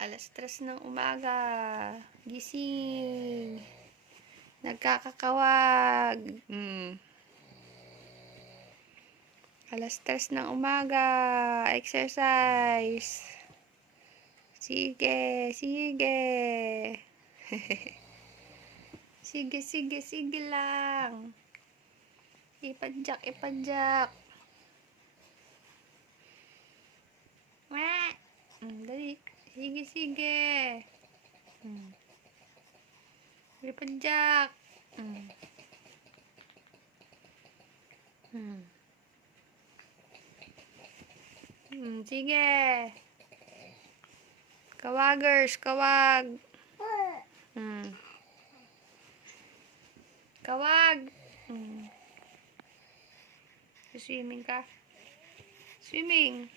Alas 3 ng umaga. Gising. Nagkakakawag. Alas 3 ng umaga. Exercise. Sige, sige. Sige, sige, sige lang. Ipadyak, ipadyak. Dali. Sige, sige. Ipadyak. Sige. Kawagers, kawag. Kawag. Swimming ka. Swimming.